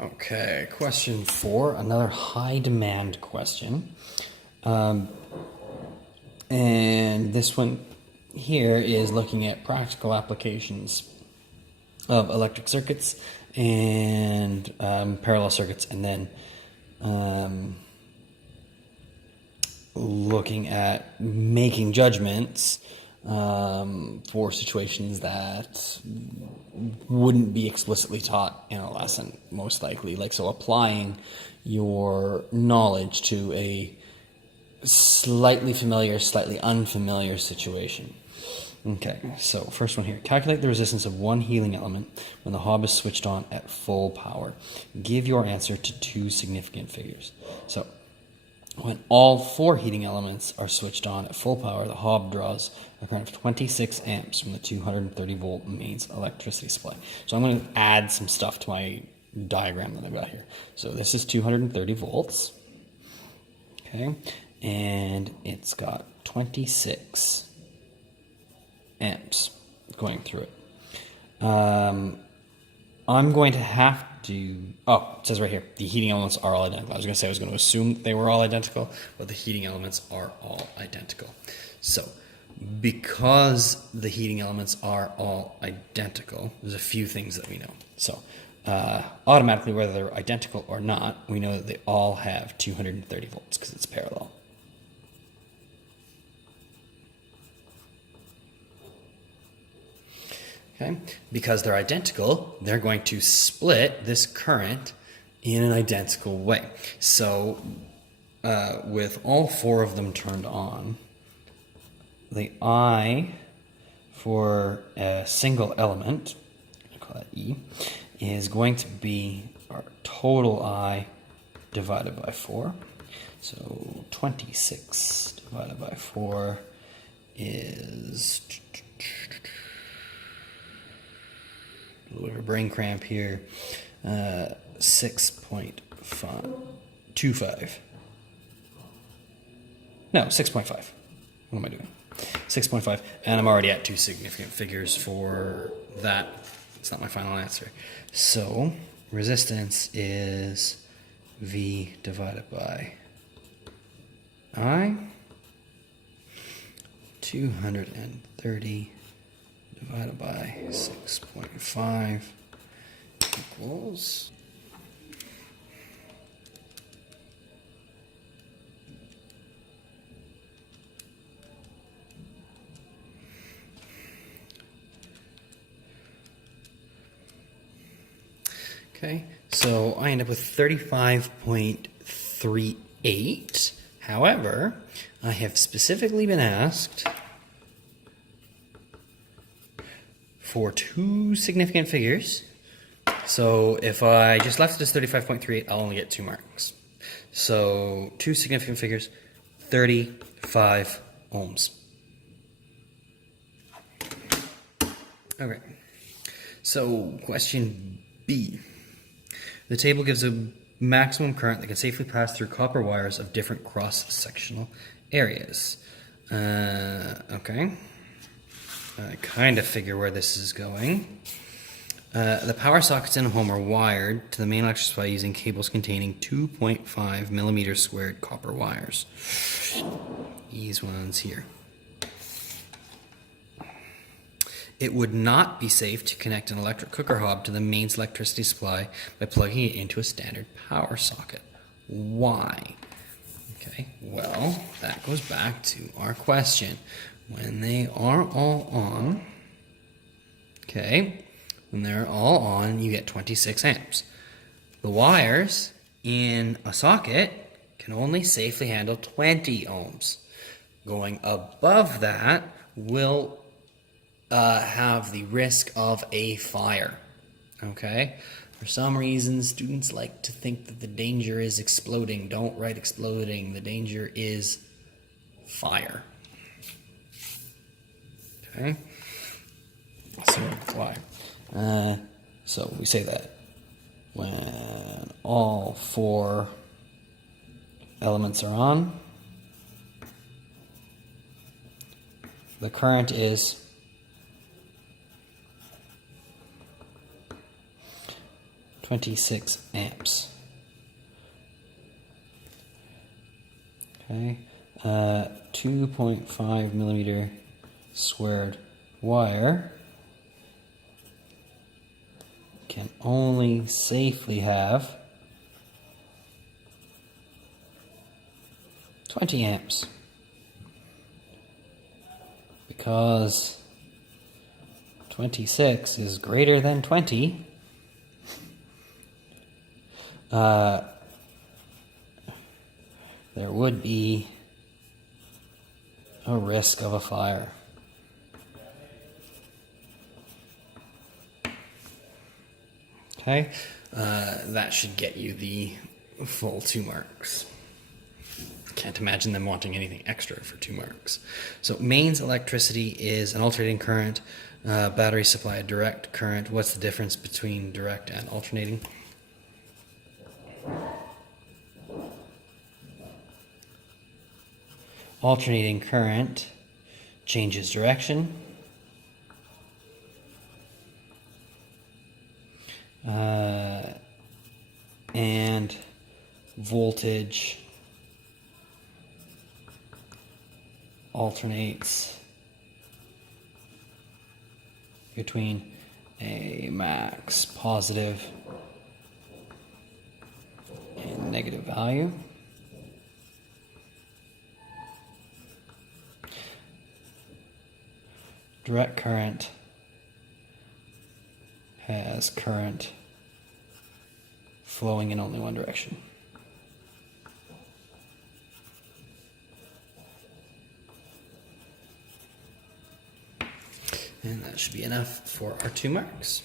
Okay, question 4, another high demand question. And this one here is looking at practical applications of electric circuits and parallel circuits, and then looking at making judgments for situations that wouldn't be explicitly taught in a lesson, most likely. Like, so applying your knowledge to a slightly familiar, slightly unfamiliar situation. Okay, so first one here. Calculate the resistance of one heating element when the hob is switched on at full power. Give your answer to two significant figures. So, when all 4 heating elements are switched on at full power, the hob draws a current of 26 amps from the 230 volt mains electricity supply. So I'm going to add some stuff to my diagram that I've got here. So this is 230 volts. Okay, and it's got 26 amps going through it. I'm going to have to, it says right here, the heating elements are all identical. I was going to say I was going to assume that they were all identical, but the heating elements are all identical. So, because the heating elements are all identical, there's a few things that we know. So, automatically, whether they're identical or not, we know that they all have 230 volts because it's parallel. Okay? Because they're identical, they're going to split this current in an identical way. So, with all 4 of them turned on, the I for a single element, I call that E, is going to be our total I divided by 4. So 26 divided by 4 is... a little bit of a brain cramp here. 6.25. No, 6.5. What am I doing? 6.5. And I'm already at 2 significant figures for that. It's not my final answer. So, resistance is V divided by I. 230 divided by 6.5 equals... Okay, so I end up with 35.38. However, I have specifically been asked for 2 significant figures. So if I just left it as 35.38, I'll only get 2 marks. So 2 significant figures, 35 ohms. Okay, so question B. The table gives a maximum current that can safely pass through copper wires of different cross-sectional areas. Okay. I kind of figure where this is going. The power sockets in a home are wired to the main electric supply using cables containing 2.5 millimeters squared copper wires. These ones here. It would not be safe to connect an electric cooker hob to the mains electricity supply by plugging it into a standard power socket. Why? Okay, well, that goes back to our question. When they are all on, okay, when they're all on, you get 26 amps. The wires in a socket can only safely handle 20 ohms. Going above that will have the risk of a fire. Okay? For some reason, students like to think that the danger is exploding. Don't write exploding. The danger is fire. Okay? So, why? So we say that when all 4 elements are on, the current is 26 amps. Okay, 2.5 millimeter squared wire can only safely have 20 amps because 26 is greater than 20. There would be a risk of a fire. Okay, that should get you the full 2 marks. Can't imagine them wanting anything extra for 2 marks. So mains electricity is an alternating current, battery supply a direct current. What's the difference between direct and alternating? Alternating current changes direction. And voltage alternates between a max positive and negative value. Direct current has current flowing in only one direction. And that should be enough for our 2 marks.